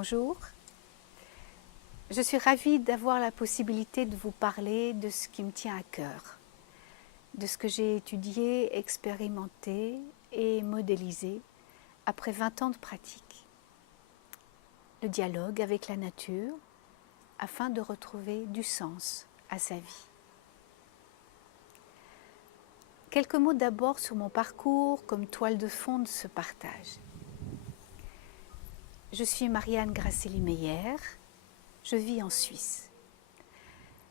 Bonjour, je suis ravie d'avoir la possibilité de vous parler de ce qui me tient à cœur, de ce que j'ai étudié, expérimenté et modélisé après 20 ans de pratique. Le dialogue avec la nature afin de retrouver du sens à sa vie. Quelques mots d'abord sur mon parcours comme toile de fond de ce partage. Je suis Marianne Grasselli-Meyer, je vis en Suisse.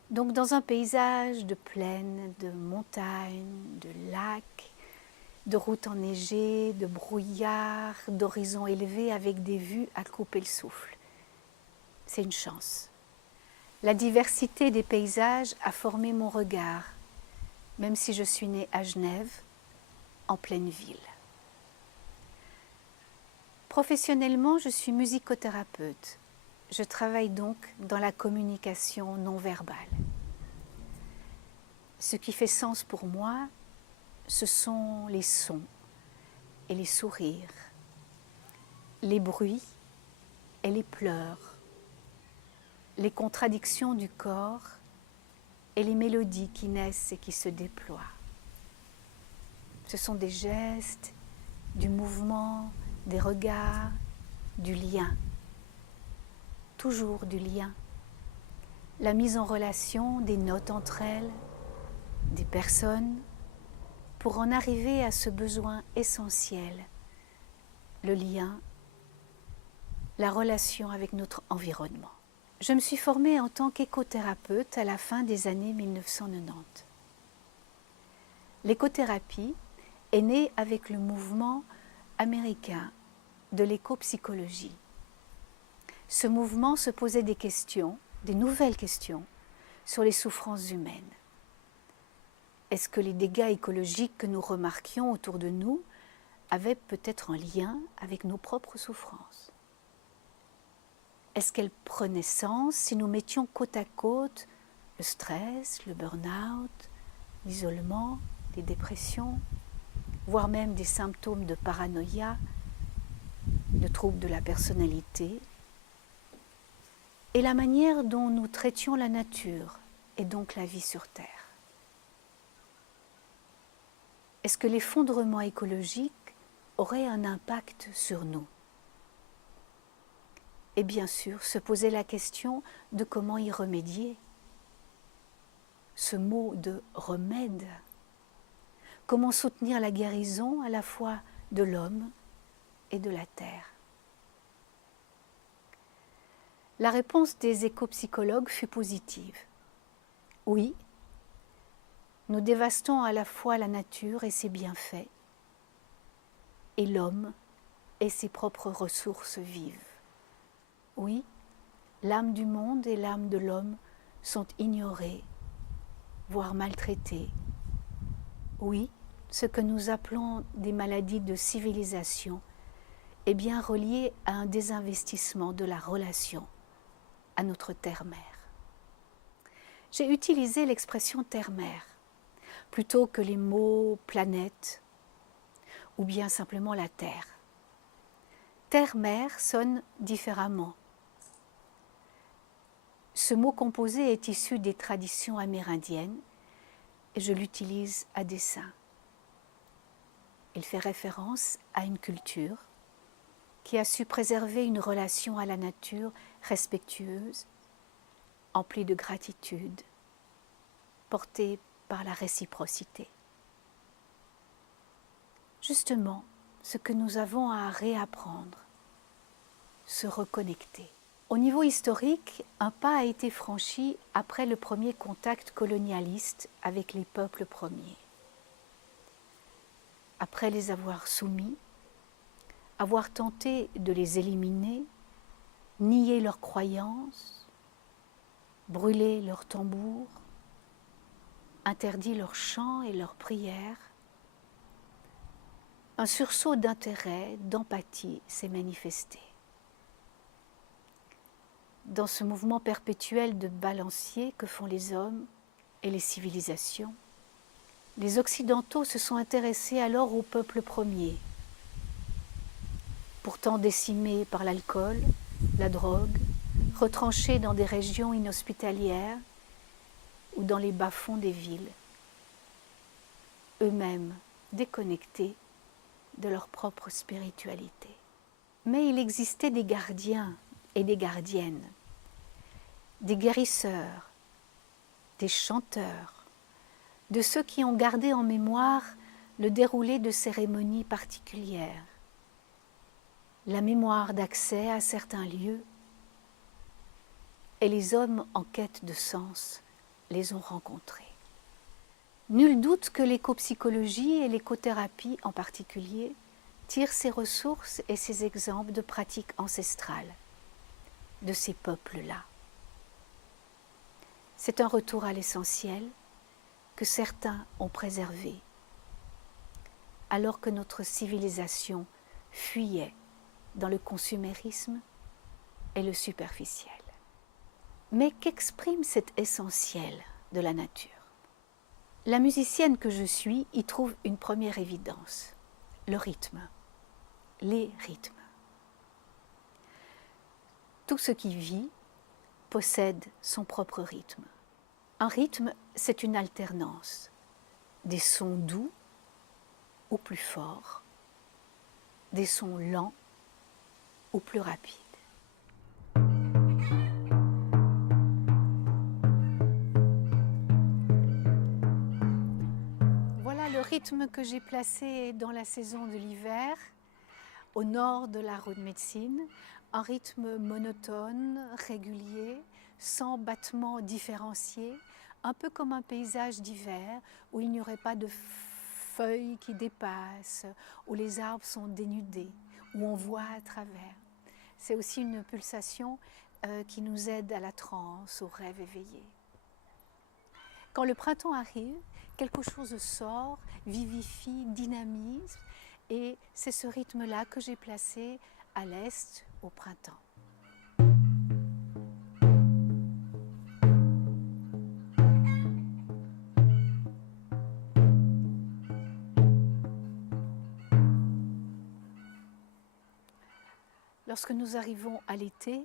Donc dans un paysage de plaines, de montagnes, de lacs, de routes enneigées, de brouillards, d'horizons élevés avec des vues à couper le souffle. C'est une chance. La diversité des paysages a formé mon regard, même si je suis née à Genève, en pleine ville. Professionnellement, je suis musicothérapeute. Je travaille donc dans la communication non verbale. Ce qui fait sens pour moi, ce sont les sons et les sourires, les bruits et les pleurs, les contradictions du corps et les mélodies qui naissent et qui se déploient. Ce sont des gestes, du mouvement, des regards, du lien. Toujours du lien. La mise en relation des notes entre elles, des personnes, pour en arriver à ce besoin essentiel, le lien, la relation avec notre environnement. Je me suis formée en tant qu'écothérapeute à la fin des années 1990. L'écothérapie est née avec le mouvement américain de l'écopsychologie. Ce mouvement se posait des questions, des nouvelles questions, sur les souffrances humaines. Est-ce que les dégâts écologiques que nous remarquions autour de nous avaient peut-être un lien avec nos propres souffrances? Est-ce qu'elles prenaient sens si nous mettions côte à côte le stress, le burn-out, l'isolement, les dépressions, voire même des symptômes de paranoïa, de troubles de la personnalité, et la manière dont nous traitions la nature et donc la vie sur Terre? Est-ce que l'effondrement écologique aurait un impact sur nous? Et bien sûr, se poser la question de comment y remédier. Ce mot de remède. Comment soutenir la guérison à la fois de l'homme et de la terre? La réponse des écopsychologues fut positive. Oui, nous dévastons à la fois la nature et ses bienfaits, et l'homme et ses propres ressources vives. Oui, l'âme du monde et l'âme de l'homme sont ignorées, voire maltraitées. Oui, ce que nous appelons des maladies de civilisation est bien relié à un désinvestissement de la relation à notre terre-mère. J'ai utilisé l'expression terre-mère plutôt que les mots planète ou bien simplement la terre. Terre-mère sonne différemment. Ce mot composé est issu des traditions amérindiennes et je l'utilise à dessein. Il fait référence à une culture qui a su préserver une relation à la nature respectueuse, emplie de gratitude, portée par la réciprocité. Justement, ce que nous avons à réapprendre, se reconnecter. Au niveau historique, un pas a été franchi après le premier contact colonialiste avec les peuples premiers. après les avoir soumis, avoir tenté de les éliminer, nier leurs croyances, brûler leurs tambours, interdit leurs chants et leurs prières, un sursaut d'intérêt, d'empathie s'est manifesté. Dans ce mouvement perpétuel de balancier que font les hommes et les civilisations, les Occidentaux se sont intéressés alors au peuple premier, pourtant décimé par l'alcool, la drogue, retranché dans des régions inhospitalières ou dans les bas-fonds des villes, eux-mêmes déconnectés de leur propre spiritualité. Mais il existait des gardiens et des gardiennes, des guérisseurs, des chanteurs, de ceux qui ont gardé en mémoire le déroulé de cérémonies particulières, la mémoire d'accès à certains lieux, et les hommes en quête de sens les ont rencontrés. Nul doute que l'écopsychologie et l'écothérapie en particulier tirent ses ressources et ses exemples de pratiques ancestrales de ces peuples-là. C'est un retour à l'essentiel que certains ont préservé, alors que notre civilisation fuyait dans le consumérisme et le superficiel. Mais qu'exprime cet essentiel de la nature? La musicienne que je suis y trouve une première évidence, le rythme, les rythmes. Tout ce qui vit possède son propre rythme. Un rythme, c'est une alternance, des sons doux ou plus forts, des sons lents ou plus rapides. Voilà le rythme que j'ai placé dans la saison de l'hiver, au nord de la Route Médecine, un rythme monotone, régulier, sans battements différenciés, un peu comme un paysage d'hiver où il n'y aurait pas de feuilles qui dépassent, où les arbres sont dénudés, où on voit à travers. C'est aussi une pulsation qui nous aide à la transe, au rêve éveillé. Quand le printemps arrive, quelque chose sort, vivifie, dynamise, et c'est ce rythme-là que j'ai placé à l'est au printemps. Lorsque nous arrivons à l'été,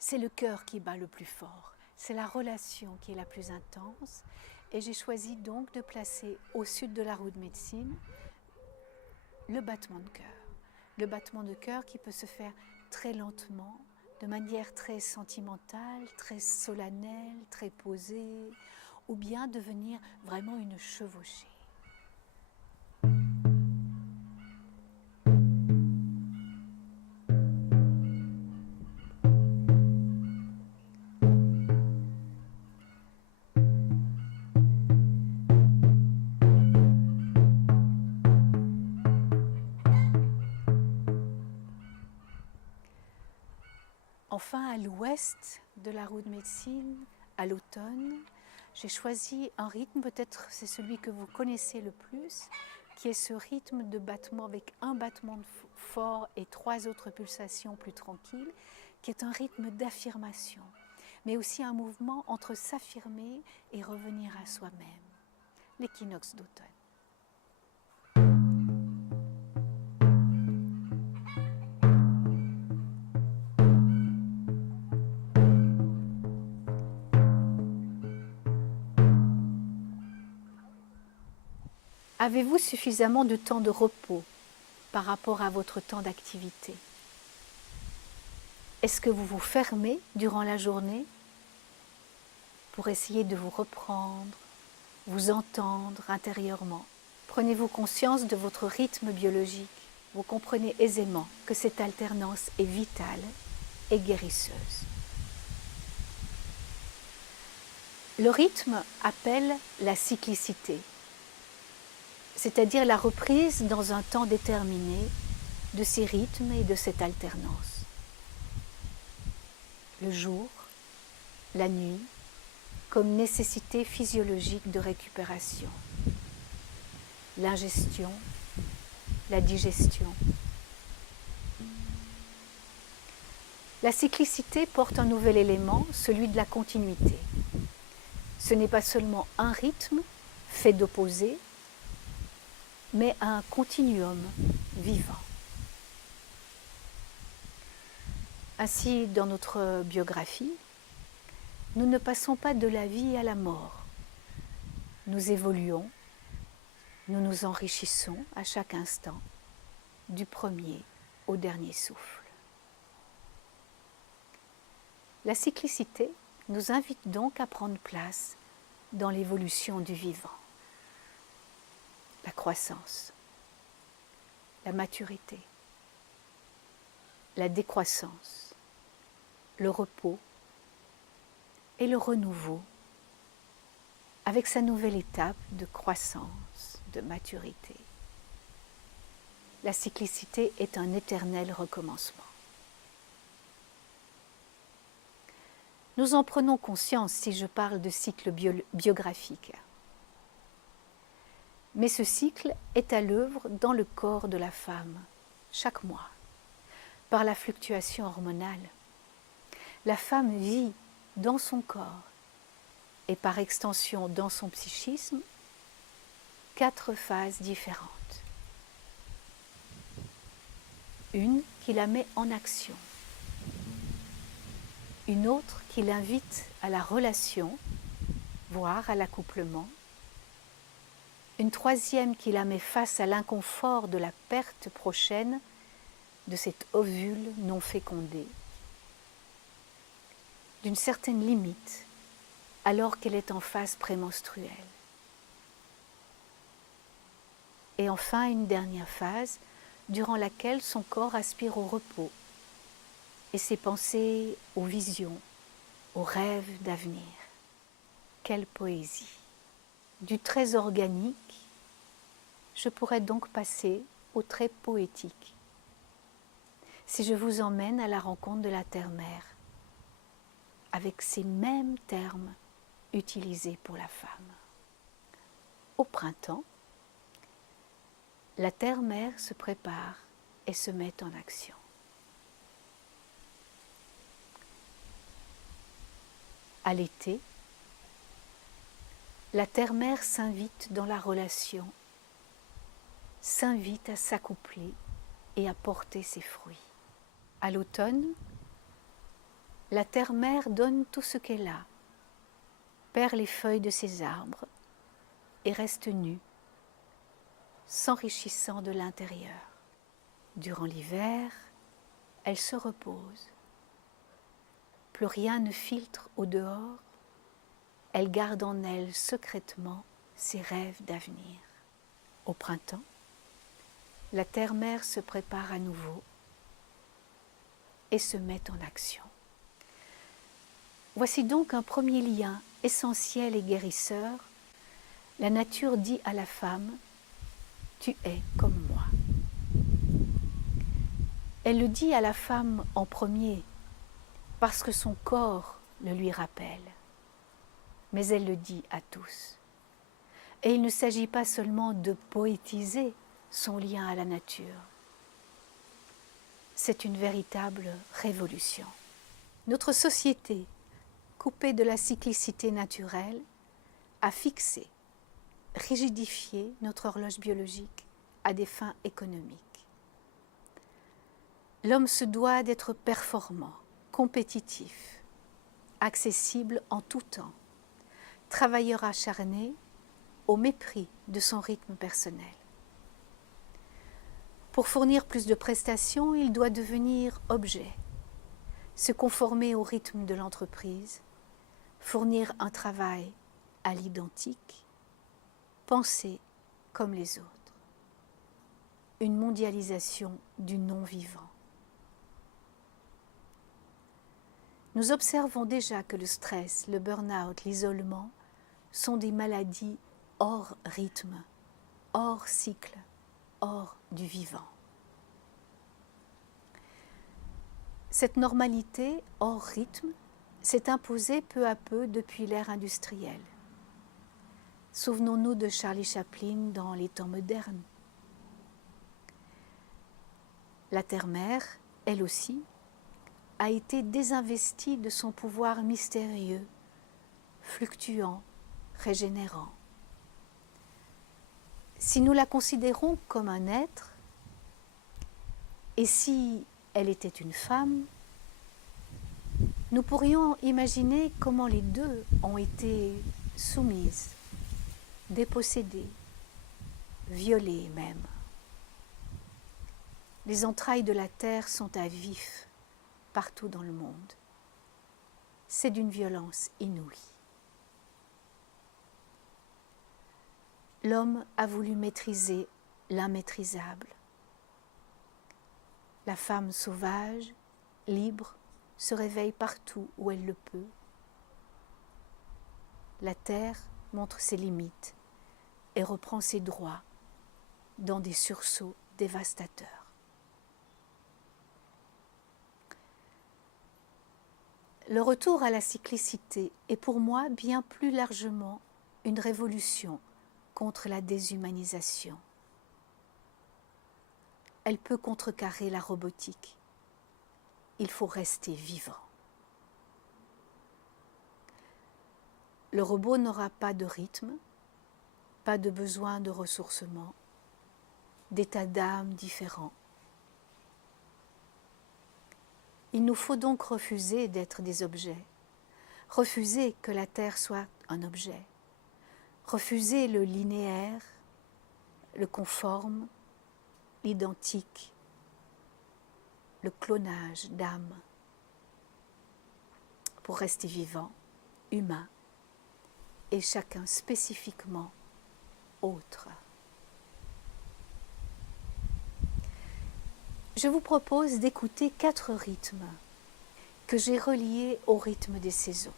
c'est le cœur qui bat le plus fort, c'est la relation qui est la plus intense, et j'ai choisi donc de placer au sud de la Route Médecine le battement de cœur. Le battement de cœur qui peut se faire très lentement, de manière très sentimentale, très solennelle, très posée, ou bien devenir vraiment une chevauchée. Enfin, à l'ouest de la Route Médecine, à l'automne, j'ai choisi un rythme, peut-être c'est celui que vous connaissez le plus, qui est ce rythme de battement avec un battement fort et 3 autres pulsations plus tranquilles, qui est un rythme d'affirmation, mais aussi un mouvement entre s'affirmer et revenir à soi-même, l'équinoxe d'automne. Avez-vous suffisamment de temps de repos par rapport à votre temps d'activité? Est-ce que vous vous fermez durant la journée pour essayer de vous reprendre, vous entendre intérieurement? Prenez-vous conscience de votre rythme biologique. Vous comprenez aisément que cette alternance est vitale et guérisseuse. Le rythme appelle la cyclicité. c'est-à-dire la reprise dans un temps déterminé de ces rythmes et de cette alternance. Le jour, la nuit, comme nécessité physiologique de récupération. L'ingestion, la digestion. La cyclicité porte un nouvel élément, celui de la continuité. Ce n'est pas seulement un rythme fait d'opposés, mais un continuum vivant. Ainsi, dans notre biographie, nous ne passons pas de la vie à la mort. Nous évoluons, nous nous enrichissons à chaque instant, du premier au dernier souffle. La cyclicité nous invite donc à prendre place dans l'évolution du vivant. La croissance, la maturité, la décroissance, le repos et le renouveau avec sa nouvelle étape de croissance, de maturité. La cyclicité est un éternel recommencement. Nous en prenons conscience si je parle de cycle biographique. Mais ce cycle est à l'œuvre dans le corps de la femme, chaque mois, par la fluctuation hormonale. La femme vit dans son corps et par extension dans son psychisme 4 phases différentes. Une qui la met en action, une autre qui l'invite à la relation, voire à l'accouplement, une troisième qui la met face à l'inconfort de la perte prochaine de cet ovule non fécondé, d'une certaine limite alors qu'elle est en phase prémenstruelle. Et enfin une dernière phase durant laquelle son corps aspire au repos et ses pensées aux visions, aux rêves d'avenir. Quelle poésie! Du très organique, je pourrais donc passer au très poétique. Si je vous emmène à la rencontre de la terre-mère, avec ces mêmes termes utilisés pour la femme. Au printemps, la terre-mère se prépare et se met en action. À l'été, la terre-mère s'invite dans la relation, s'invite à s'accoupler et à porter ses fruits. À l'automne, la terre-mère donne tout ce qu'elle a, perd les feuilles de ses arbres et reste nue, s'enrichissant de l'intérieur. Durant l'hiver, elle se repose. Plus rien ne filtre au dehors, elle garde en elle secrètement ses rêves d'avenir. Au printemps, la terre-mère se prépare à nouveau et se met en action. Voici donc un premier lien essentiel et guérisseur. La nature dit à la femme « Tu es comme moi ». Elle le dit à la femme en premier parce que son corps le lui rappelle. Mais elle le dit à tous. Et il ne s'agit pas seulement de poétiser son lien à la nature. C'est une véritable révolution. Notre société, coupée de la cyclicité naturelle, a fixé, rigidifié notre horloge biologique à des fins économiques. L'homme se doit d'être performant, compétitif, accessible en tout temps, travailleur acharné au mépris de son rythme personnel. Pour fournir plus de prestations, il doit devenir objet, se conformer au rythme de l'entreprise, fournir un travail à l'identique, penser comme les autres. Une mondialisation du non-vivant. Nous observons déjà que le stress, le burn-out, l'isolement sont des maladies hors rythme, hors cycle, hors du vivant. Cette normalité hors rythme s'est imposée peu à peu depuis l'ère industrielle. Souvenons-nous de Charlie Chaplin dans Les temps modernes. La Terre-Mère, elle aussi, a été désinvestie de son pouvoir mystérieux, fluctuant, régénérant. Si nous la considérons comme un être, et si elle était une femme, nous pourrions imaginer comment les deux ont été soumises, dépossédées, violées même. Les entrailles de la terre sont à vif partout dans le monde. C'est d'une violence inouïe. L'homme a voulu maîtriser l'immaîtrisable. La femme sauvage, libre, se réveille partout où elle le peut. La terre montre ses limites et reprend ses droits dans des sursauts dévastateurs. Le retour à la cyclicité est pour moi bien plus largement une révolution contre la déshumanisation. Elle peut contrecarrer la robotique. Il faut rester vivant. Le robot n'aura pas de rythme, pas de besoin de ressourcement, d'état d'âme différents. Il nous faut donc refuser d'être des objets, refuser que la Terre soit un objet, refuser le linéaire, le conforme, l'identique, le clonage d'âme, pour rester vivant, humain, et chacun spécifiquement autre. Je vous propose d'écouter 4 rythmes que j'ai reliés au rythme des saisons.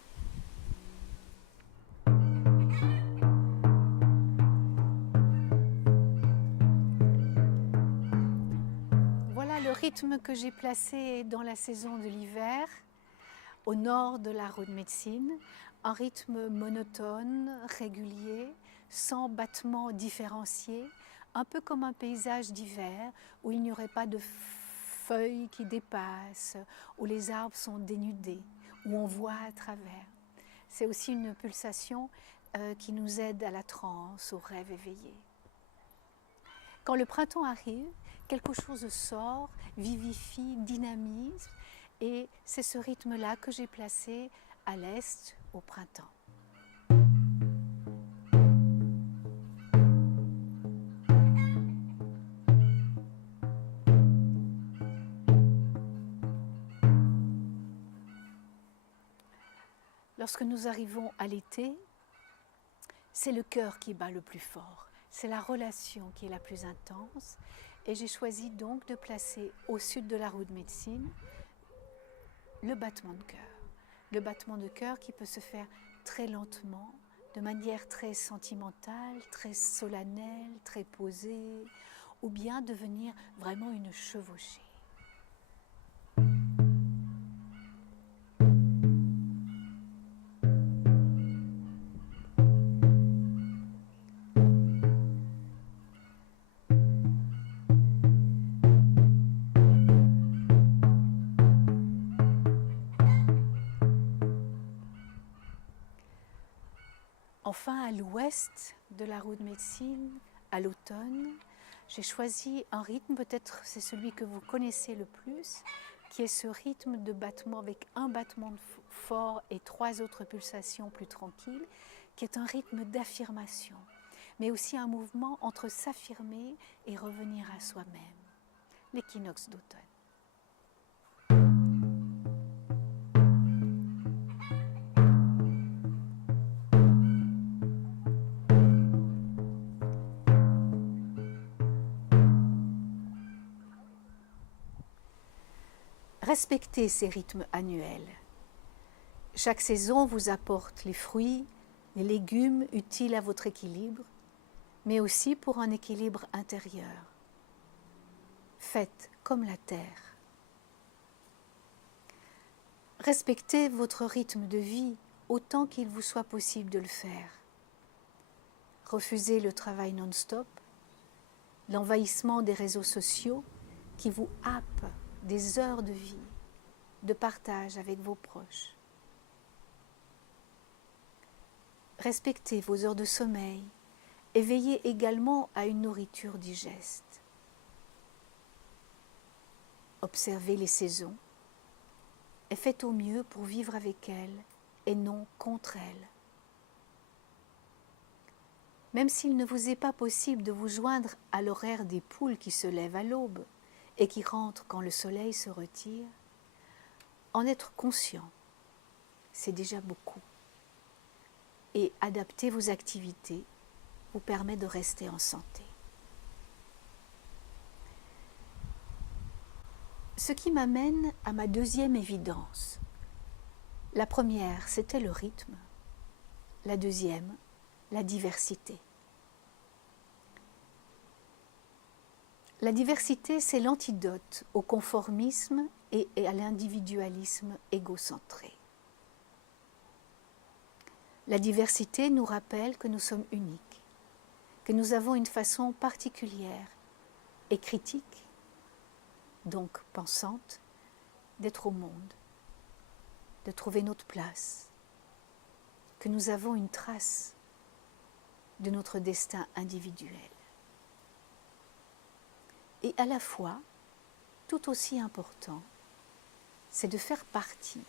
Voilà le rythme que j'ai placé dans la saison de l'hiver, au nord de la route de médecine, un rythme monotone, régulier, sans battements différenciés, un peu comme un paysage d'hiver où il n'y aurait pas de feuilles qui dépassent, où les arbres sont dénudés, où on voit à travers. C'est aussi une pulsation qui nous aide à la transe, au rêve éveillé. Quand le printemps arrive, quelque chose sort, vivifie, dynamise, et c'est ce rythme-là que j'ai placé à l'est au printemps. Lorsque nous arrivons à l'été, c'est le cœur qui bat le plus fort, c'est la relation qui est la plus intense, et j'ai choisi donc de placer au sud de la roue de médecine le battement de cœur. Le battement de cœur qui peut se faire très lentement, de manière très sentimentale, très solennelle, très posée, ou bien devenir vraiment une chevauchée. Enfin, à l'ouest de la roue de médecine, à l'automne, j'ai choisi un rythme, peut-être c'est celui que vous connaissez le plus, qui est ce rythme de battement avec un battement fort et 3 autres pulsations plus tranquilles, qui est un rythme d'affirmation, mais aussi un mouvement entre s'affirmer et revenir à soi-même, l'équinoxe d'automne. Respectez ces rythmes annuels. Chaque saison vous apporte les fruits, les légumes utiles à votre équilibre, mais aussi pour un équilibre intérieur. Faites comme la terre. Respectez votre rythme de vie autant qu'il vous soit possible de le faire. Refusez le travail non-stop, l'envahissement des réseaux sociaux qui vous happent des heures de vie, de partage avec vos proches. Respectez vos heures de sommeil et veillez également à une nourriture digeste. Observez les saisons et faites au mieux pour vivre avec elles et non contre elles. Même s'il ne vous est pas possible de vous joindre à l'horaire des poules qui se lèvent à l'aube et qui rentrent quand le soleil se retire, en être conscient, c'est déjà beaucoup. Et adapter vos activités vous permet de rester en santé. Ce qui m'amène à ma deuxième évidence. La première, c'était le rythme. La deuxième, la diversité. La diversité, c'est l'antidote au conformisme et à l'individualisme égocentré. La diversité nous rappelle que nous sommes uniques, que nous avons une façon particulière et critique, donc pensante, d'être au monde, de trouver notre place, que nous avons une trace de notre destin individuel. Et à la fois, tout aussi important, c'est de faire partie,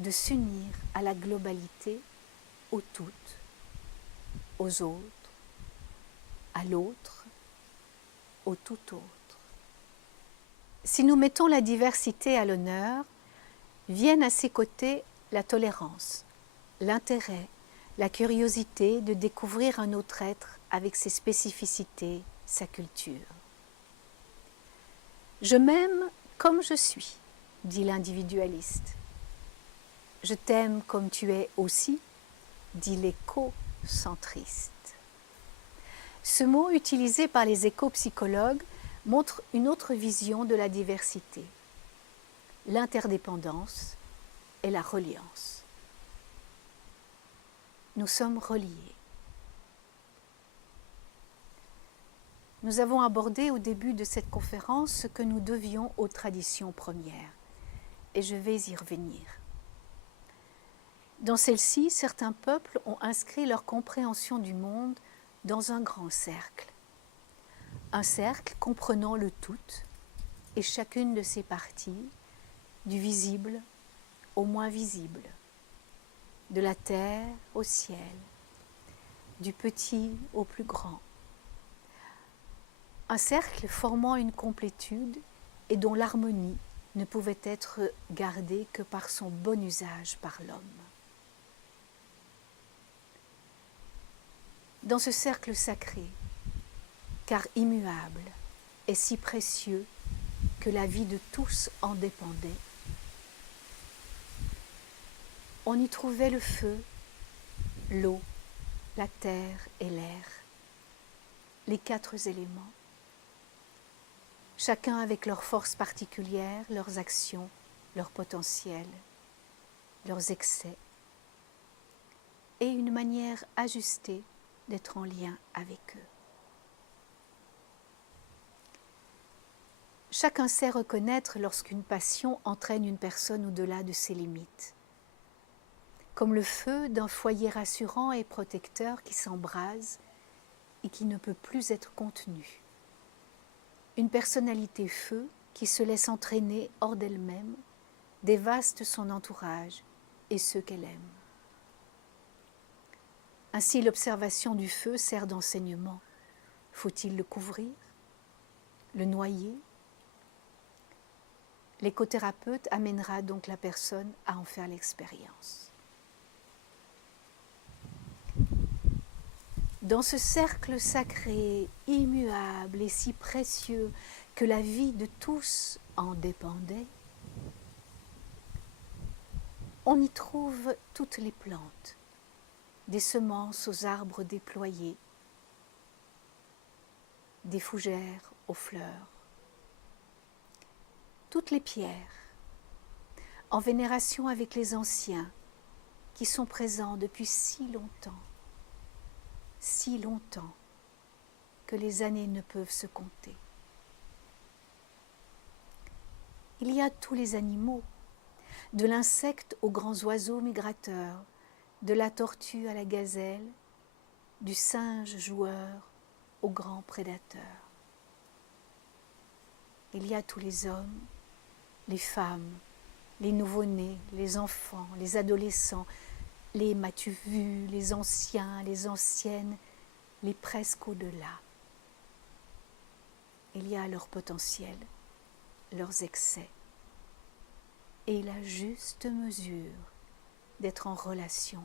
de s'unir à la globalité, aux toutes, aux autres, à l'autre, au tout autre. Si nous mettons la diversité à l'honneur, viennent à ses côtés la tolérance, l'intérêt, la curiosité de découvrir un autre être avec ses spécificités, sa culture. Je m'aime comme je suis, dit l'individualiste. Je t'aime comme tu es aussi, dit l'éco-centriste. Ce mot utilisé par les éco-psychologues montre une autre vision de la diversité, l'interdépendance et la reliance. Nous sommes reliés. Nous avons abordé au début de cette conférence ce que nous devions aux traditions premières, et je vais y revenir. Dans celle-ci, certains peuples ont inscrit leur compréhension du monde dans un grand cercle. Un cercle comprenant le tout et chacune de ses parties, du visible au moins visible, de la terre au ciel, du petit au plus grand. Un cercle formant une complétude et dont l'harmonie ne pouvait être gardée que par son bon usage par l'homme. Dans ce cercle sacré, car immuable et si précieux que la vie de tous en dépendait, on y trouvait le feu, l'eau, la terre et l'air, les 4 éléments, chacun avec leurs forces particulières, leurs actions, leur potentiel, leurs excès, et une manière ajustée d'être en lien avec eux. Chacun sait reconnaître lorsqu'une passion entraîne une personne au-delà de ses limites, comme le feu d'un foyer rassurant et protecteur qui s'embrase et qui ne peut plus être contenu. Une personnalité feu qui se laisse entraîner hors d'elle-même, dévaste son entourage et ceux qu'elle aime. Ainsi, l'observation du feu sert d'enseignement. Faut-il le couvrir? Le noyer? L'écothérapeute amènera donc la personne à en faire l'expérience. Dans ce cercle sacré, immuable et si précieux que la vie de tous en dépendait, on y trouve toutes les plantes, des semences aux arbres déployés, des fougères aux fleurs. Toutes les pierres, en vénération avec les anciens, qui sont présents depuis si longtemps que les années ne peuvent se compter. Il y a tous les animaux, de l'insecte aux grands oiseaux migrateurs, de la tortue à la gazelle, du singe joueur aux grands prédateurs. Il y a tous les hommes, les femmes, les nouveau-nés, les enfants, les adolescents, les m'as-tu vu, les anciens, les anciennes, les presque au-delà. Il y a leur potentiel, leurs excès et la juste mesure d'être en relation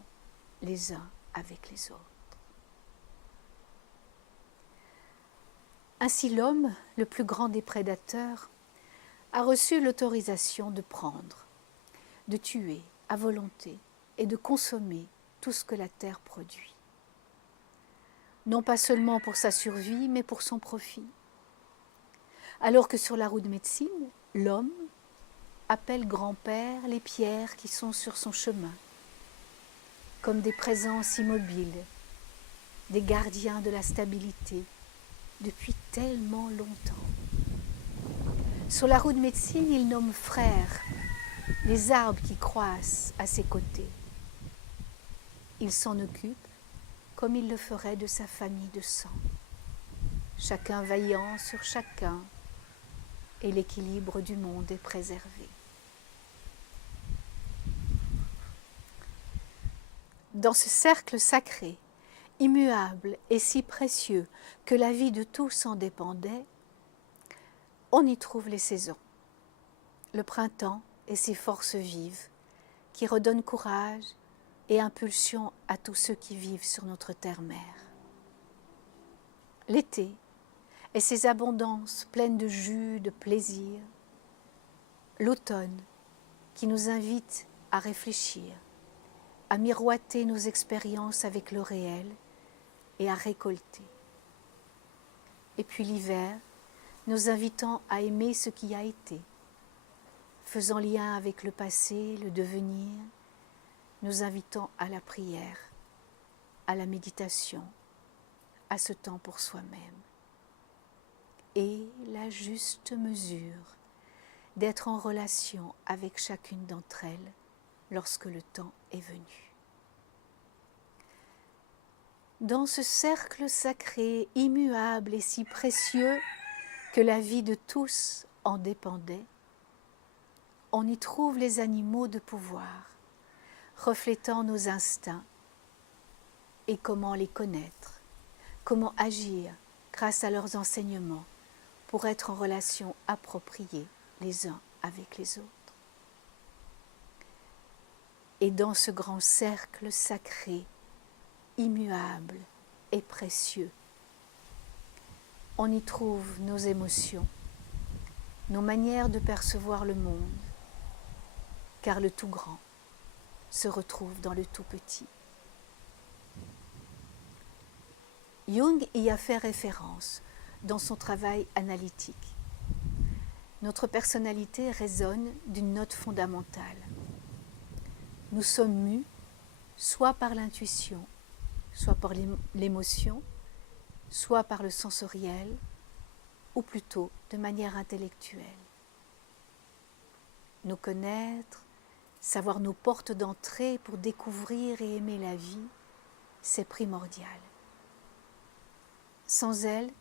les uns avec les autres. Ainsi l'homme, le plus grand des prédateurs, a reçu l'autorisation de prendre, de tuer à volonté et de consommer tout ce que la terre produit. Non pas seulement pour sa survie, mais pour son profit. Alors que sur la roue de médecine, l'homme appelle grand-père les pierres qui sont sur son chemin, comme des présences immobiles, des gardiens de la stabilité, depuis tellement longtemps. Sur la roue de médecine, il nomme frères les arbres qui croissent à ses côtés. Il s'en occupe comme il le ferait de sa famille de sang, chacun veillant sur chacun, et l'équilibre du monde est préservé. Dans ce cercle sacré, immuable et si précieux que la vie de tous en dépendait, on y trouve les saisons, le printemps et ses forces vives qui redonnent courage et impulsion à tous ceux qui vivent sur notre terre-mère. L'été et ses abondances pleines de jus, de plaisir. L'automne qui nous invite à réfléchir, à miroiter nos expériences avec le réel et à récolter. Et puis l'hiver, nous invitant à aimer ce qui a été, faisant lien avec le passé, le devenir, nous invitant à la prière, à la méditation, à ce temps pour soi-même. Et la juste mesure d'être en relation avec chacune d'entre elles lorsque le temps est venu. Dans ce cercle sacré, immuable et si précieux que la vie de tous en dépendait, on y trouve les animaux de pouvoir, reflétant nos instincts et comment les connaître, comment agir grâce à leurs enseignements pour être en relation appropriée les uns avec les autres. Et dans ce grand cercle sacré, immuable et précieux, on y trouve nos émotions, nos manières de percevoir le monde, car le tout grand se retrouve dans le tout petit. Jung y a fait référence dans son travail analytique. Notre personnalité résonne d'une note fondamentale. Nous sommes mus soit par l'intuition, soit par l'émotion, soit par le sensoriel, ou plutôt de manière intellectuelle. Nous connaître, savoir nos portes d'entrée pour découvrir et aimer la vie, c'est primordial. Sans elles,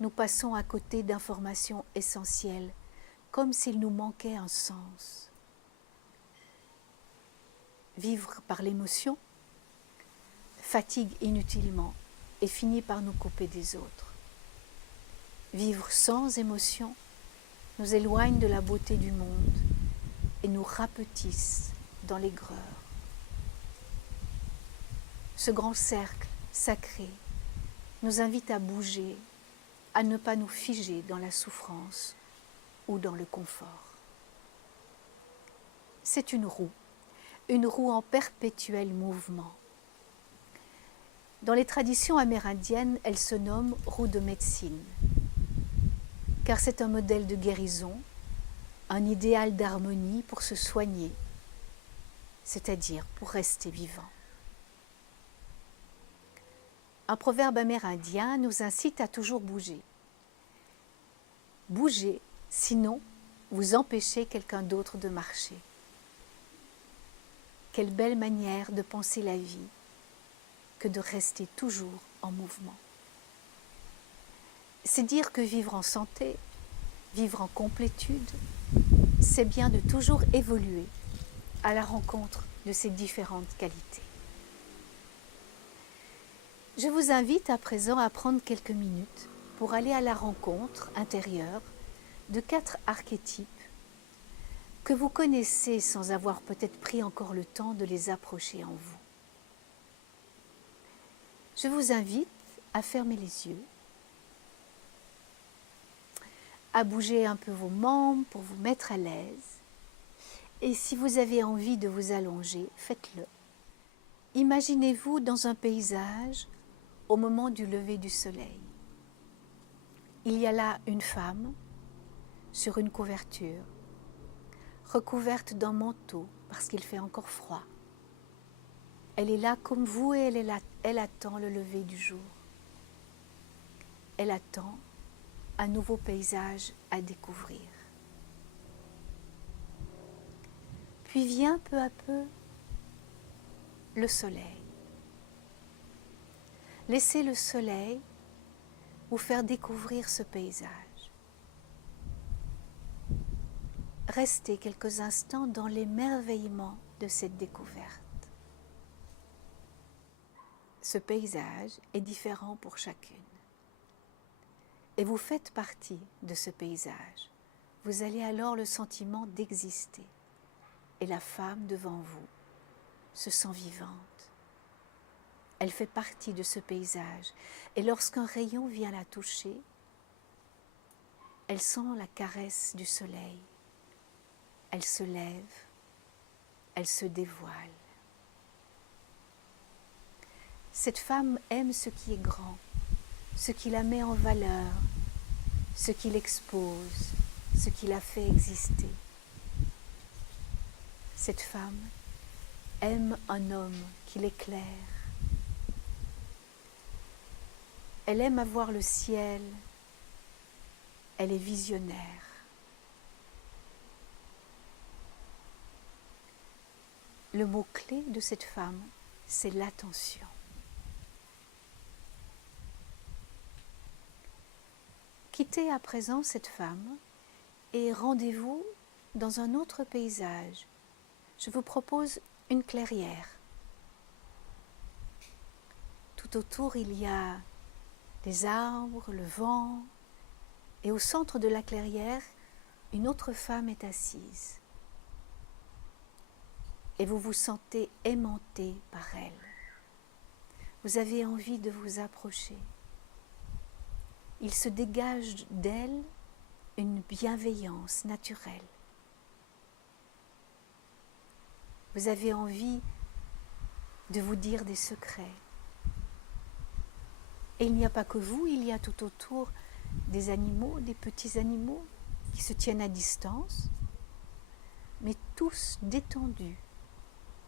nous passons à côté d'informations essentielles, comme s'il nous manquait un sens. Vivre par l'émotion fatigue inutilement et finit par nous couper des autres. Vivre sans émotion nous éloigne de la beauté du monde et nous rapetisse dans l'aigreur. Ce grand cercle sacré nous invite à bouger, à ne pas nous figer dans la souffrance ou dans le confort. C'est une roue en perpétuel mouvement. Dans les traditions amérindiennes, elle se nomme roue de médecine. car c'est un modèle de guérison, un idéal d'harmonie pour se soigner, c'est-à-dire pour rester vivant. Un proverbe amérindien nous incite à toujours bouger. Bougez, sinon vous empêchez quelqu'un d'autre de marcher. Quelle belle manière de penser la vie que de rester toujours en mouvement. C'est dire que vivre en santé, vivre en complétude, c'est bien de toujours évoluer à la rencontre de ces différentes qualités. Je vous invite à présent à prendre quelques minutes pour aller à la rencontre intérieure de 4 archétypes que vous connaissez sans avoir peut-être pris encore le temps de les approcher en vous. Je vous invite à fermer les yeux, à bouger un peu vos membres pour vous mettre à l'aise. Et si vous avez envie de vous allonger, faites-le. Imaginez-vous dans un paysage au moment du lever du soleil. Il y a là une femme sur une couverture, recouverte d'un manteau parce qu'il fait encore froid. Elle est là comme vous et elle attend le lever du jour. Elle attend un nouveau paysage à découvrir. Puis vient peu à peu le soleil. Laissez le soleil vous faire découvrir ce paysage. Restez quelques instants dans l'émerveillement de cette découverte. Ce paysage est différent pour chacune. Et vous faites partie de ce paysage. Vous avez alors le sentiment d'exister. Et la femme devant vous se sent vivante. Elle fait partie de ce paysage. Et lorsqu'un rayon vient la toucher, elle sent la caresse du soleil. Elle se lève, elle se dévoile. Cette femme aime ce qui est grand, ce qui la met en valeur, ce qui l'expose, ce qui la fait exister. Cette femme aime un homme qui l'éclaire. Elle aime avoir le ciel. Elle est visionnaire. Le mot-clé de cette femme, c'est l'attention. Quittez à présent cette femme et rendez-vous dans un autre paysage. Je vous propose une clairière. Tout autour, il y a des arbres, le vent, et au centre de la clairière, une autre femme est assise. Et vous vous sentez aimanté par elle. Vous avez envie de vous approcher. Il se dégage d'elle une bienveillance naturelle. Vous avez envie de vous dire des secrets. Et il n'y a pas que vous, il y a tout autour des animaux, des petits animaux qui se tiennent à distance, mais tous détendus,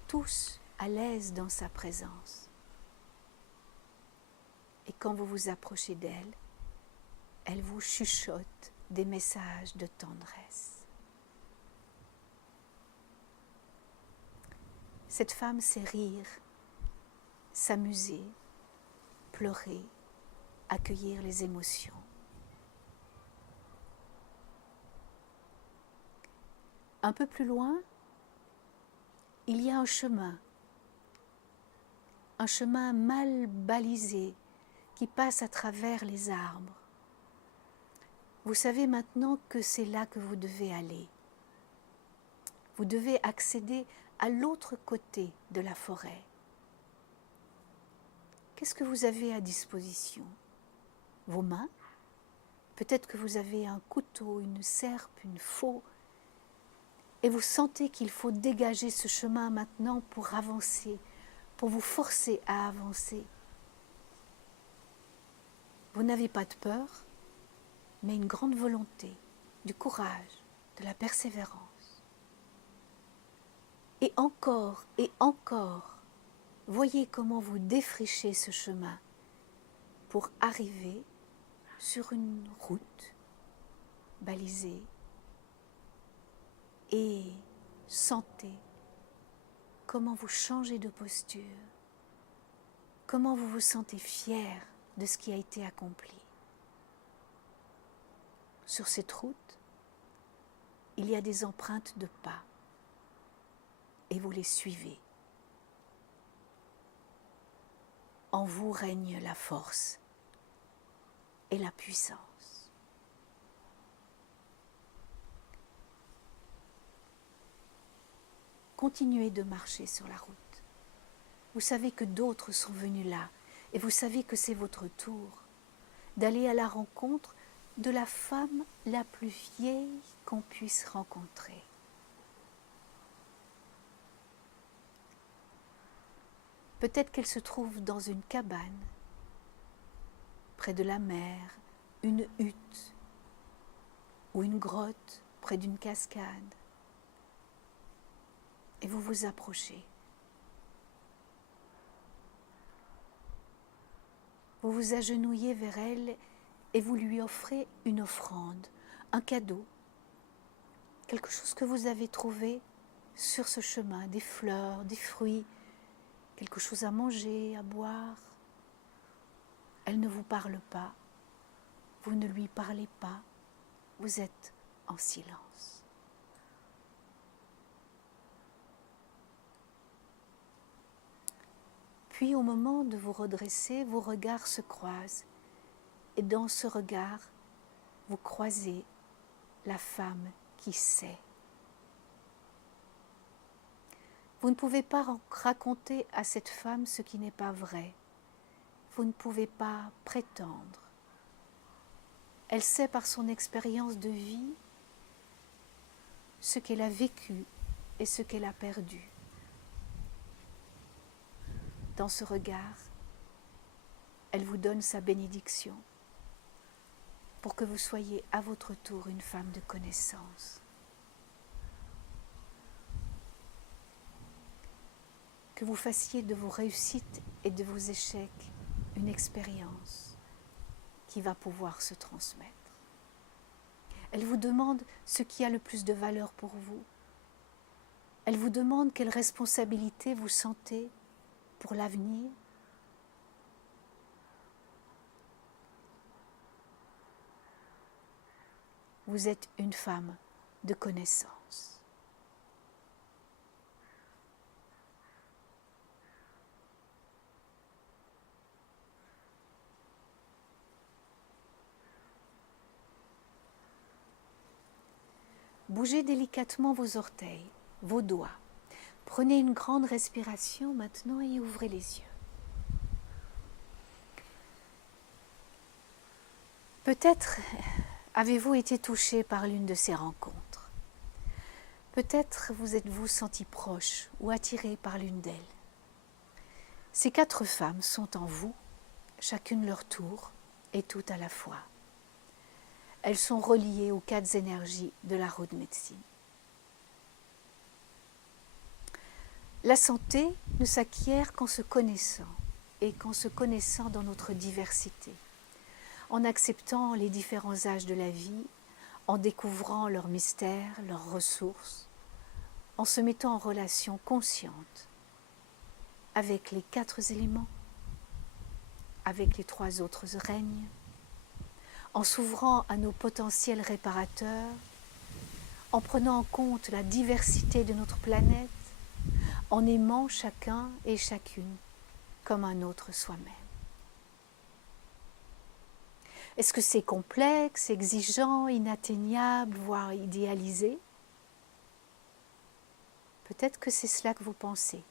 tous à l'aise dans sa présence. Et quand vous vous approchez d'elle, elle vous chuchote des messages de tendresse. Cette femme sait rire, s'amuser, pleurer, accueillir les émotions. Un peu plus loin, il y a un chemin mal balisé qui passe à travers les arbres. Vous savez maintenant que c'est là que vous devez aller. Vous devez accéder à l'autre côté de la forêt. Qu'est-ce que vous avez à disposition? Vos mains? Peut-être que vous avez un couteau, une serpe, une faux. Et vous sentez qu'il faut dégager ce chemin maintenant pour avancer, pour vous forcer à avancer. Vous n'avez pas de peur, mais une grande volonté, du courage, de la persévérance. Et encore, voyez comment vous défrichez ce chemin pour arriver sur une route balisée et sentez comment vous changez de posture, comment vous vous sentez fier de ce qui a été accompli. Sur cette route, il y a des empreintes de pas et vous les suivez. En vous règne la force et la puissance. Continuez de marcher sur la route. Vous savez que d'autres sont venus là et vous savez que c'est votre tour d'aller à la rencontre de la femme la plus vieille qu'on puisse rencontrer. Peut-être qu'elle se trouve dans une cabane, près de la mer, une hutte ou une grotte près d'une cascade. Et vous vous approchez. Vous vous agenouillez vers elle et vous lui offrez une offrande, un cadeau, quelque chose que vous avez trouvé sur ce chemin, des fleurs, des fruits, quelque chose à manger, à boire. Elle ne vous parle pas, vous ne lui parlez pas, vous êtes en silence. Puis au moment de vous redresser, vos regards se croisent et dans ce regard, vous croisez la femme qui sait. Vous ne pouvez pas raconter à cette femme ce qui n'est pas vrai. Vous ne pouvez pas prétendre. Elle sait par son expérience de vie ce qu'elle a vécu et ce qu'elle a perdu. Dans ce regard, elle vous donne sa bénédiction pour que vous soyez à votre tour une femme de connaissance. Que vous fassiez de vos réussites et de vos échecs une expérience qui va pouvoir se transmettre. Elle vous demande ce qui a le plus de valeur pour vous. Elle vous demande quelle responsabilité vous sentez pour l'avenir. Vous êtes une femme de connaissance. Bougez délicatement vos orteils, vos doigts. Prenez une grande respiration maintenant et ouvrez les yeux. Peut-être avez-vous été touché par l'une de ces rencontres. Peut-être vous êtes-vous senti proche ou attiré par l'une d'elles. Ces 4 femmes sont en vous, chacune leur tour et toutes à la fois. Elles sont reliées aux 4 énergies de la route médecine. La santé ne s'acquiert qu'en se connaissant et qu'en se connaissant dans notre diversité, en acceptant les différents âges de la vie, en découvrant leurs mystères, leurs ressources, en se mettant en relation consciente avec les 4 éléments, avec les 3 autres règnes, en s'ouvrant à nos potentiels réparateurs, en prenant en compte la diversité de notre planète, en aimant chacun et chacune comme un autre soi-même. Est-ce que c'est complexe, exigeant, inatteignable, voire idéalisé? Peut-être que c'est cela que vous pensez,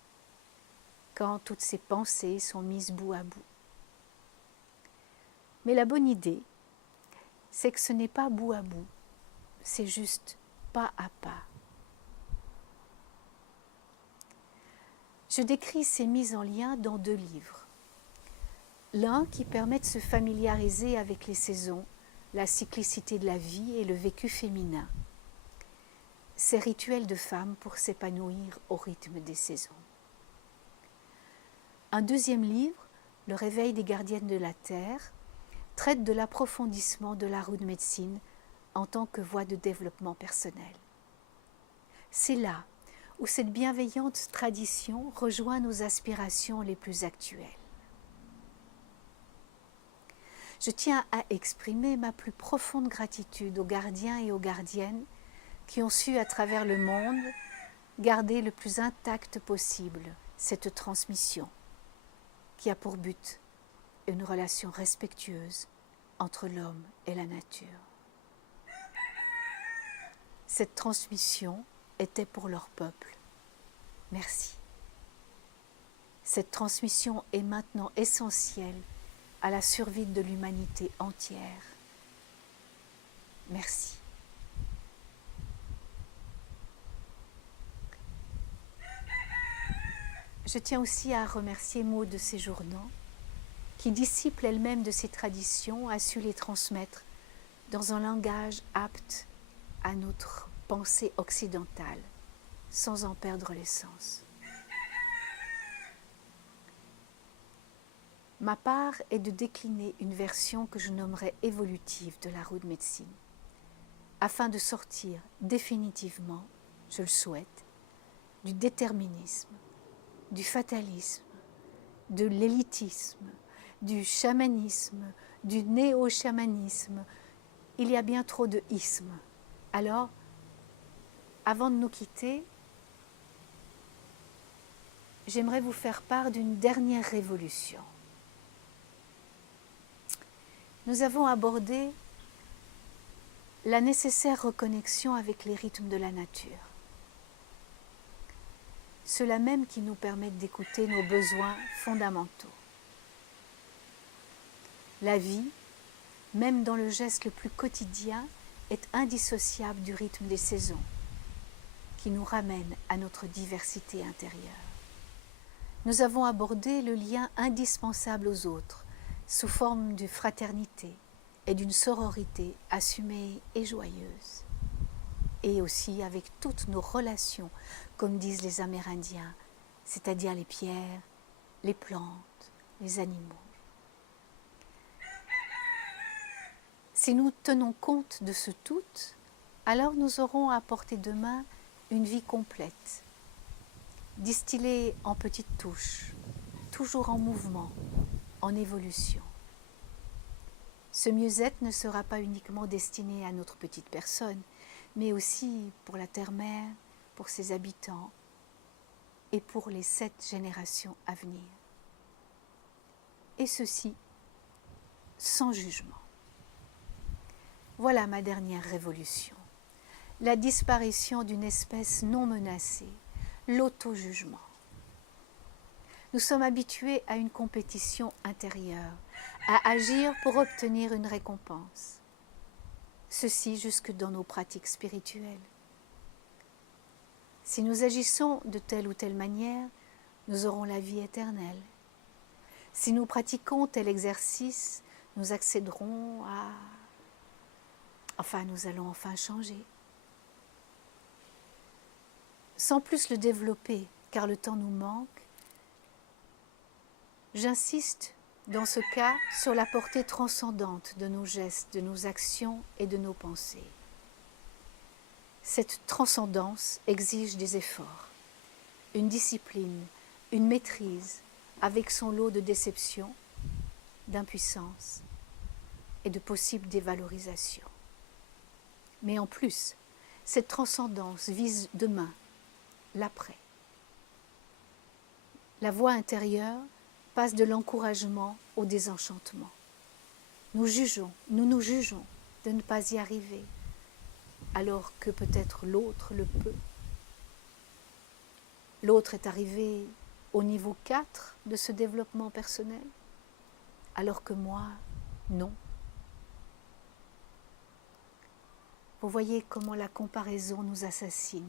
quand toutes ces pensées sont mises bout à bout. Mais la bonne idée, c'est que ce n'est pas bout à bout, c'est juste pas à pas. Je décris ces mises en lien dans 2 livres. L'un qui permet de se familiariser avec les saisons la cyclicité de la vie et le vécu féminin. Ces rituels de femme pour s'épanouir au rythme des saisons. Un deuxième livre, Le réveil des gardiennes de la Terre, traite de l'approfondissement de la Root médecine en tant que voie de développement personnel. C'est là où cette bienveillante tradition rejoint nos aspirations les plus actuelles. Je tiens à exprimer ma plus profonde gratitude aux gardiens et aux gardiennes qui ont su, à travers le monde, garder le plus intact possible cette transmission qui a pour but une relation respectueuse entre l'homme et la nature. Cette transmission était pour leur peuple. Merci. Cette transmission est maintenant essentielle à la survie de l'humanité entière. Merci. Je tiens aussi à remercier Maude Séjournant, qui, disciple elle-même de ces traditions, a su les transmettre dans un langage apte à notre pensée occidentale, sans en perdre l'essence. Ma part est de décliner une version que je nommerais évolutive de la Root médecine, afin de sortir définitivement, je le souhaite, du déterminisme, du fatalisme, de l'élitisme, du chamanisme, du néo-chamanisme. Il y a bien trop de ismes. Alors, avant de nous quitter, j'aimerais vous faire part d'une dernière révolution. Nous avons abordé la nécessaire reconnexion avec les rythmes de la nature. Ceux-là même qui nous permettent d'écouter nos besoins fondamentaux. La vie, même dans le geste le plus quotidien, est indissociable du rythme des saisons, qui nous ramène à notre diversité intérieure. Nous avons abordé le lien indispensable aux autres, sous forme de fraternité et d'une sororité assumée et joyeuse. Et aussi avec toutes nos relations, comme disent les Amérindiens, c'est-à-dire les pierres, les plantes, les animaux. Si nous tenons compte de ce tout, alors nous aurons à portée de main une vie complète, distillée en petites touches, toujours en mouvement, en évolution. Ce mieux-être ne sera pas uniquement destiné à notre petite personne, mais aussi pour la terre-mère, pour ses habitants et pour les 7 générations à venir. Et ceci sans jugement. Voilà ma dernière révolution, la disparition d'une espèce non menacée, l'auto-jugement. Nous sommes habitués à une compétition intérieure, à agir pour obtenir une récompense. Ceci jusque dans nos pratiques spirituelles. Si nous agissons de telle ou telle manière, nous aurons la vie éternelle. Si nous pratiquons tel exercice, nous accéderons à... Enfin, nous allons enfin changer. Sans plus le développer, car le temps nous manque, j'insiste dans ce cas sur la portée transcendante de nos gestes, de nos actions et de nos pensées. Cette transcendance exige des efforts, une discipline, une maîtrise, avec son lot de déception, d'impuissance et de possibles dévalorisations. Mais en plus, cette transcendance vise demain, l'après. La voie intérieure passe de l'encouragement au désenchantement. Nous nous jugeons de ne pas y arriver, alors que peut-être l'autre le peut. L'autre est arrivé au niveau 4 de ce développement personnel, alors que moi, non. Vous voyez comment la comparaison nous assassine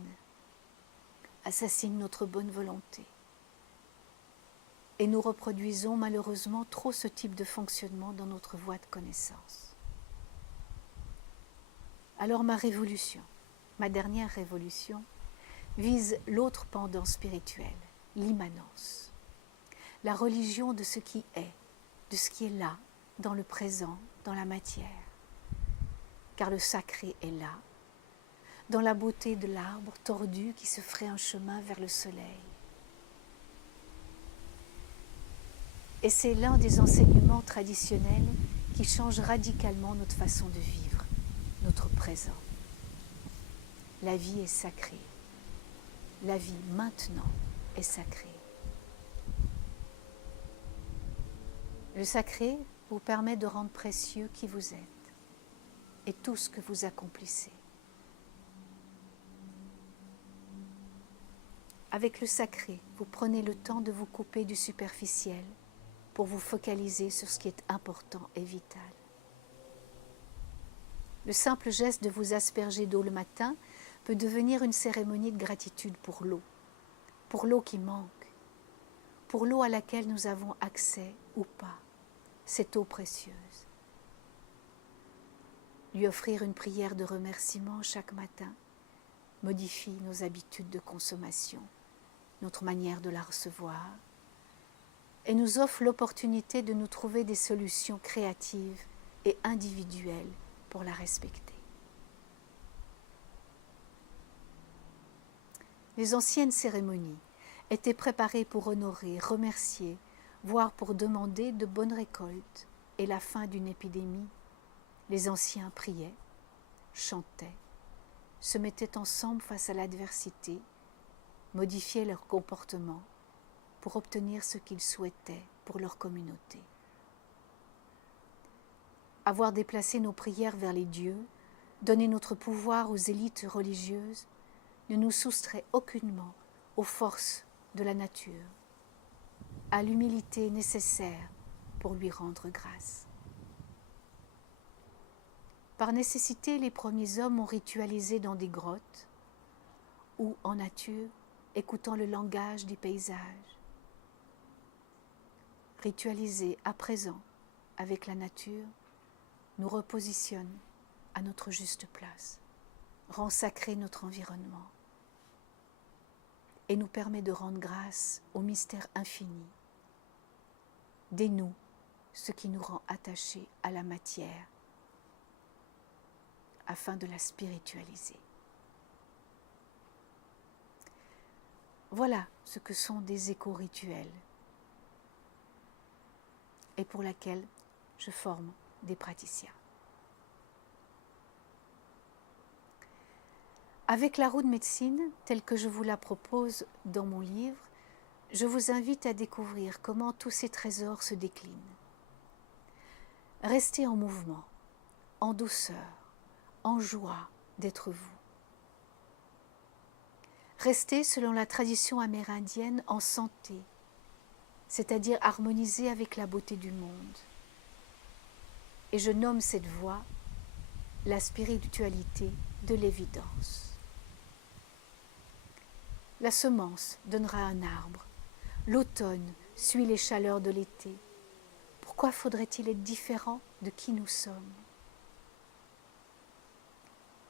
notre bonne volonté. Et nous reproduisons malheureusement trop ce type de fonctionnement dans notre voie de connaissance. Alors ma révolution, ma dernière révolution, vise l'autre pendant spirituel, l'immanence. La religion de ce qui est, de ce qui est là, dans le présent, dans la matière. Car le sacré est là, dans la beauté de l'arbre tordu qui se ferait un chemin vers le soleil. Et c'est l'un des enseignements traditionnels qui change radicalement notre façon de vivre, notre présent. La vie est sacrée. La vie maintenant est sacrée. Le sacré vous permet de rendre précieux qui vous êtes et tout ce que vous accomplissez. Avec le sacré, vous prenez le temps de vous couper du superficiel pour vous focaliser sur ce qui est important et vital. Le simple geste de vous asperger d'eau le matin peut devenir une cérémonie de gratitude pour l'eau qui manque, pour l'eau à laquelle nous avons accès ou pas, cette eau précieuse. Lui offrir une prière de remerciement chaque matin modifie nos habitudes de consommation, notre manière de la recevoir, et nous offre l'opportunité de nous trouver des solutions créatives et individuelles pour la respecter. Les anciennes cérémonies étaient préparées pour honorer, remercier, voire pour demander de bonnes récoltes et la fin d'une épidémie. Les anciens priaient, chantaient, se mettaient ensemble face à l'adversité, modifiaient leur comportement pour obtenir ce qu'ils souhaitaient pour leur communauté. Avoir déplacé nos prières vers les dieux, donner notre pouvoir aux élites religieuses, ne nous soustrait aucunement aux forces de la nature, à l'humilité nécessaire pour lui rendre grâce. Par nécessité, les premiers hommes ont ritualisé dans des grottes ou en nature, écoutant le langage des paysages. Ritualiser à présent avec la nature nous repositionne à notre juste place, rend sacré notre environnement et nous permet de rendre grâce au mystère infini. Dénoue ce qui nous rend attachés à la matière afin de la spiritualiser. Voilà ce que sont des éco-rituels et pour laquelle je forme des praticiens. Avec la roue de médecine, telle que je vous la propose dans mon livre, je vous invite à découvrir comment tous ces trésors se déclinent. Restez en mouvement, en douceur, en joie d'être vous. Restez, selon la tradition amérindienne, en santé, c'est-à-dire harmonisé avec la beauté du monde. Et je nomme cette voie la spiritualité de l'évidence. La semence donnera un arbre. L'automne suit les chaleurs de l'été. Pourquoi faudrait-il être différent de qui nous sommes?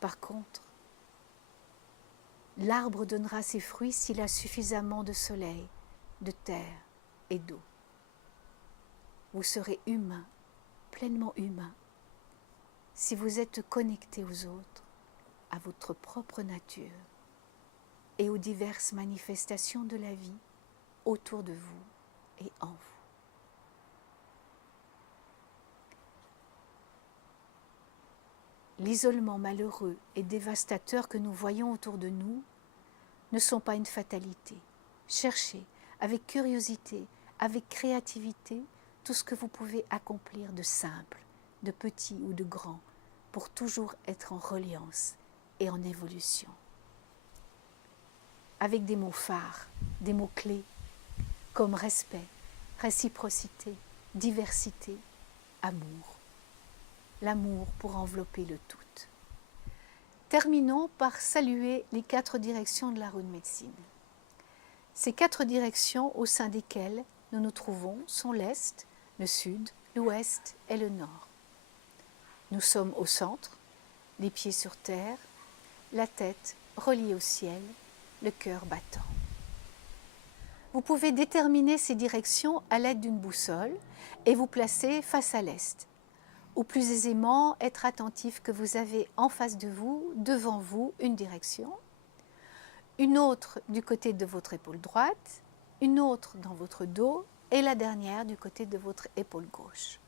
Par contre, l'arbre donnera ses fruits s'il a suffisamment de soleil, de terre et d'eau. Vous serez humain, pleinement humain, si vous êtes connecté aux autres, à votre propre nature et aux diverses manifestations de la vie autour de vous et en vous. L'isolement malheureux et dévastateur que nous voyons autour de nous ne sont pas une fatalité. Cherchez avec curiosité, avec créativité, tout ce que vous pouvez accomplir de simple, de petit ou de grand, pour toujours être en reliance et en évolution. Avec des mots phares, des mots clés, comme respect, réciprocité, diversité, amour. L'amour pour envelopper le tout. Terminons par saluer les 4 directions de la roue de médecine. Ces 4 directions au sein desquelles nous nous trouvons sont l'Est, le Sud, l'Ouest et le Nord. Nous sommes au centre, les pieds sur terre, la tête reliée au ciel, le cœur battant. Vous pouvez déterminer ces directions à l'aide d'une boussole et vous placer face à l'est. Ou plus aisément, être attentif que vous avez en face de vous, devant vous, une direction, une autre du côté de votre épaule droite, une autre dans votre dos et la dernière du côté de votre épaule gauche.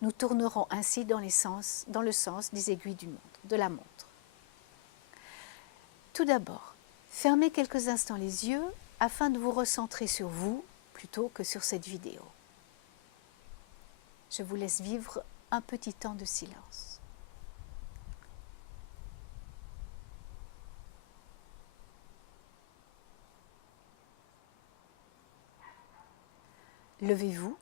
Nous tournerons ainsi dans le sens des aiguilles de la montre. Tout d'abord, fermez quelques instants les yeux afin de vous recentrer sur vous plutôt que sur cette vidéo. Je vous laisse vivre un petit temps de silence. Levez-vous,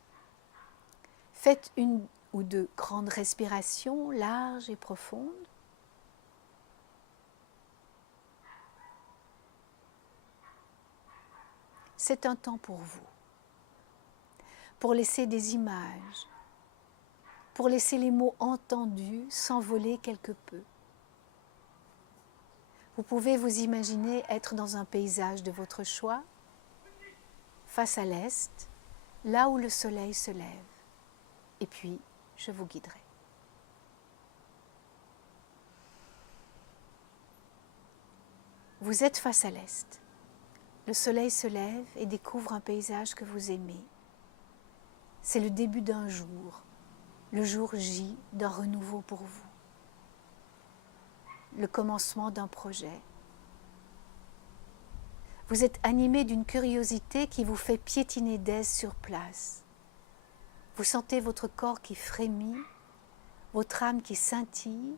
faites une ou deux grandes respirations larges et profondes. C'est un temps pour vous, pour laisser des images, pour laisser les mots entendus s'envoler quelque peu. Vous pouvez vous imaginer être dans un paysage de votre choix, face à l'est, là où le soleil se lève, et puis je vous guiderai. Vous êtes face à l'est. Le soleil se lève et découvre un paysage que vous aimez. C'est le début d'un jour, le jour J d'un renouveau pour vous. Le commencement d'un projet. Vous êtes animé d'une curiosité qui vous fait piétiner d'aise sur place. Vous sentez votre corps qui frémit, votre âme qui scintille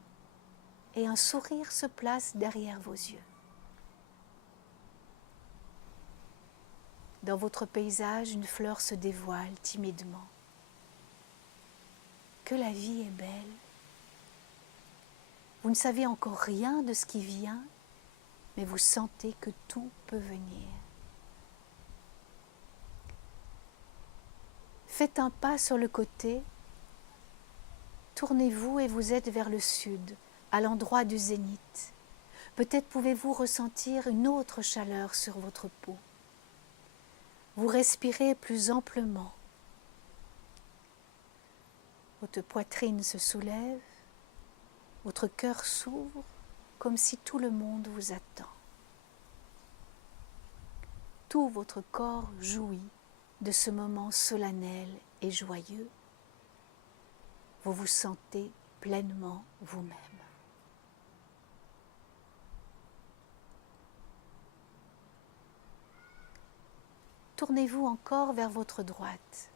et un sourire se place derrière vos yeux. Dans votre paysage, une fleur se dévoile timidement. Que la vie est belle. Vous ne savez encore rien de ce qui vient, mais vous sentez que tout peut venir. Faites un pas sur le côté, tournez-vous et vous êtes vers le sud, à l'endroit du zénith. Peut-être pouvez-vous ressentir une autre chaleur sur votre peau. Vous respirez plus amplement. Votre poitrine se soulève, votre cœur s'ouvre comme si tout le monde vous attend. Tout votre corps jouit de ce moment solennel et joyeux. Vous vous sentez pleinement vous-même. Tournez-vous encore vers votre droite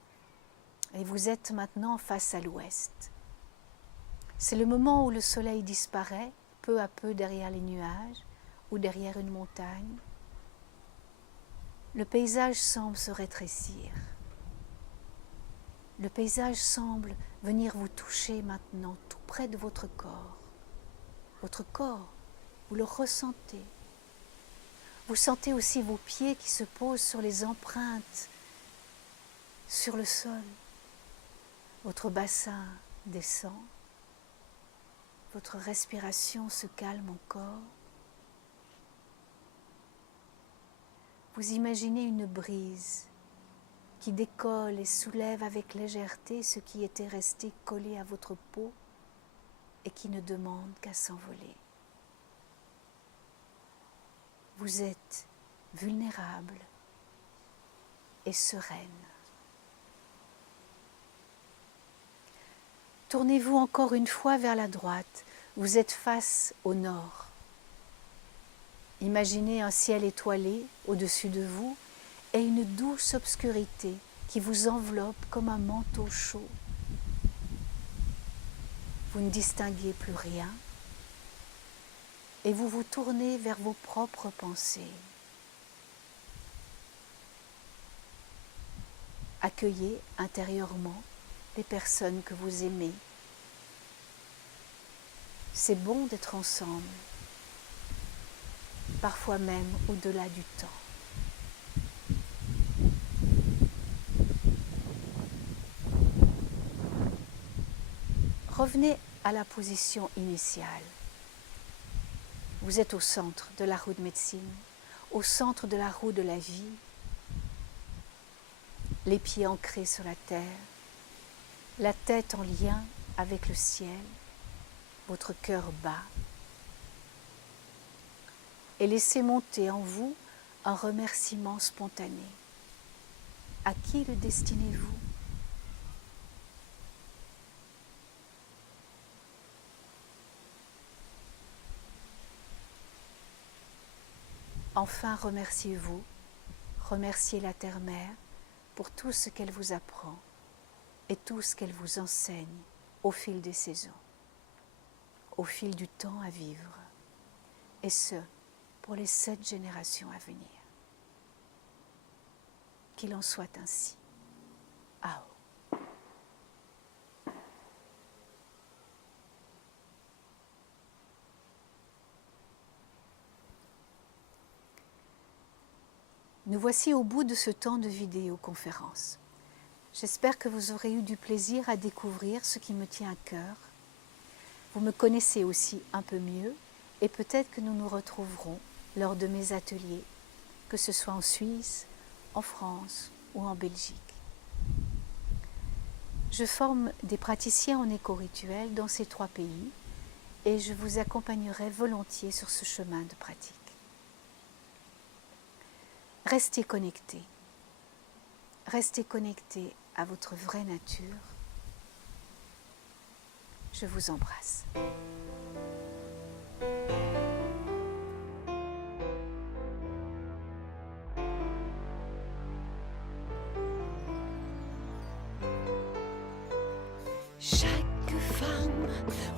et vous êtes maintenant face à l'ouest. C'est le moment où le soleil disparaît peu à peu derrière les nuages ou derrière une montagne. Le paysage semble se rétrécir. Le paysage semble venir vous toucher maintenant tout près de votre corps. Votre corps, vous le ressentez. Vous sentez aussi vos pieds qui se posent sur les empreintes, sur le sol. Votre bassin descend. Votre respiration se calme encore. Vous imaginez une brise qui décolle et soulève avec légèreté ce qui était resté collé à votre peau et qui ne demande qu'à s'envoler. Vous êtes vulnérable et sereine. Tournez-vous encore une fois vers la droite. Vous êtes face au nord. Imaginez un ciel étoilé au-dessus de vous et une douce obscurité qui vous enveloppe comme un manteau chaud. Vous ne distinguez plus rien et vous vous tournez vers vos propres pensées. Accueillez intérieurement les personnes que vous aimez. C'est bon d'être ensemble, parfois même au-delà du temps. Revenez à la position initiale. Vous êtes au centre de la roue de médecine, au centre de la roue de la vie, les pieds ancrés sur la terre, la tête en lien avec le ciel, votre cœur bas. Et laissez monter en vous un remerciement spontané. À qui le destinez-vous ? Enfin, remerciez-vous, remerciez la Terre-Mère pour tout ce qu'elle vous apprend et tout ce qu'elle vous enseigne au fil des saisons, au fil du temps à vivre, et ce, pour les 7 générations à venir. Qu'il en soit ainsi. Ao. Nous voici au bout de ce temps de vidéoconférence. J'espère que vous aurez eu du plaisir à découvrir ce qui me tient à cœur. Vous me connaissez aussi un peu mieux et peut-être que nous nous retrouverons lors de mes ateliers, que ce soit en Suisse, en France ou en Belgique. Je forme des praticiens en éco-rituel dans ces 3 pays et je vous accompagnerai volontiers sur ce chemin de pratique. Restez connectés à votre vraie nature. Je vous embrasse. Chaque femme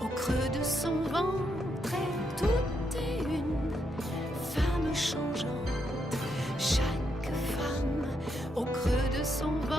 au creux de son ventre est toute et une femme changeante. Chaque femme au creux de son ventre